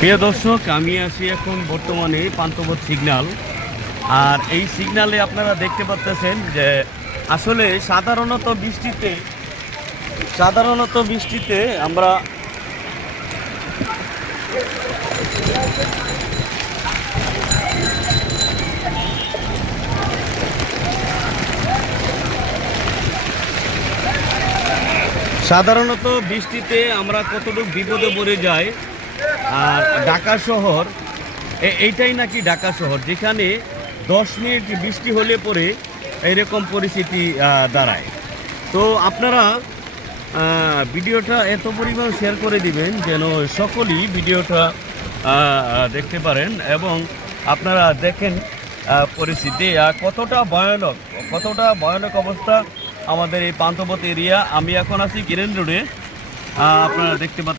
প্রিয় দর্শক, আমি আছি এখন বর্তমানে পান্থপথ সিগন্যাল। আর এই সিগন্যালে আপনারা দেখতে পাচ্ছেন যে আসলে সাধারণত বৃষ্টিতে আমরা কতটুকু বিপদে পড়ে যাই। আর ঢাকা শহর এইটাই নাকি ঢাকা শহর, যেখানে 10 মিনিট বৃষ্টি হলে পরে এইরকম পরিস্থিতি দাঁড়ায়। তো আপনারা ভিডিওটা এত পরিমাণ শেয়ার করে দিবেন যেন সকলেই ভিডিওটা দেখতে পারেন এবং আপনারা দেখেন পরিস্থিতি কতটা ভয়ানক অবস্থা আমাদের এই পান্থপথ এরিয়া। আমি এখন আছি গ্রিন রোডে, আপনারা দেখতে পাচ্ছেন।